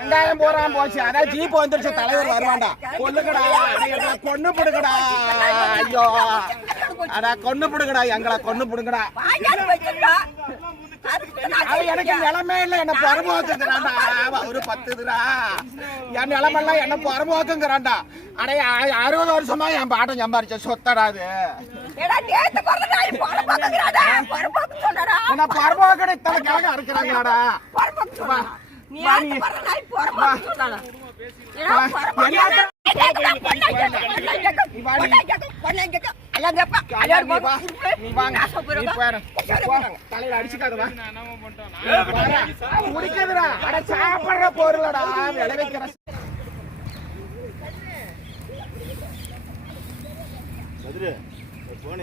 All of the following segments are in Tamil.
வெங்காயம் போறா போச்சு. அதான் ஜீப் வந்துருச்சு. தலைவர் வருவாண்டா கொல்லுக்கடா கொன்னு புடுக்கடா ஐயோ. அடா கொன்னு புடுங்கடா. எங்களை கொன்னு புடுங்கடா. எனக்கு நிலமே இல்லை. என்ன பரமோக்குங்கிறாண்டா ஒரு பத்துதுடா. என் நிலமெல்லாம் என்ன பரமோக்குங்கிறாண்டா அடே அறுபது வருஷமா என் பாட்டம் சம்பாரிச்ச சொத்தடாது என்ன பரமோக்கடை இத்தனை கிழக்க இருக்கிறாங்களாடா தலையில அடிச்சுக்காதவா முடிக்கிறதுடா அட சாப்பிடுற பொருளடா விளைவிக்கிற போன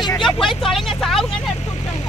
இங்க போய் தொலைங்க சாவுங்கன்னு எடுத்து விட்டாங்க